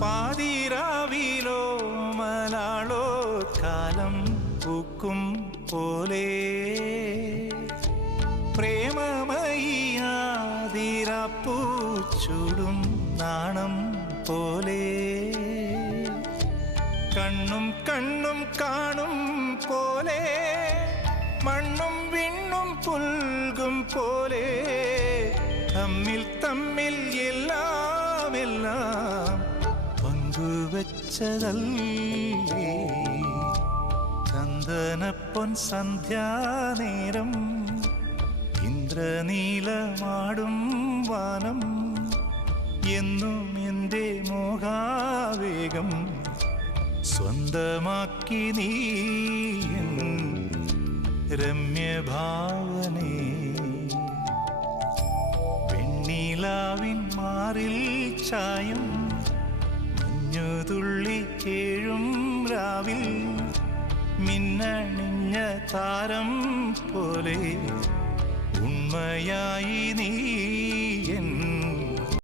പാതിരാവിലോ മലാളോ കാലം പൂക്കും പോലെ പ്രേമമയ്യാതിരാപ്പൂച്ചൂടും നാണം പോലെ കണ്ണും കണ്ണും കാണും പോലെ മണ്ണും വിണ്ണും പുൽകും പോലെ തമ്മിൽ തമ്മിൽ എല്ലാം എല്ലാം പങ്കുവച്ചതല്ലേ ചന്ദനപ്പൊൻ സന്ധ്യാനേരം ഇന്ദ്രനീലമാടും വാനം എന്നും എൻ്റെ മോഹാവേഗം സ്വന്തമാക്കി നീ രമ്യഭാവനേ വെണ്ണിലാവിൻ മാറിൽ ചായും മഞ്ഞുതുള്ളി കേഴും രാവിൽ മിന്നണിഞ്ഞ താരം പോലെ ഉണ്മയായി നീ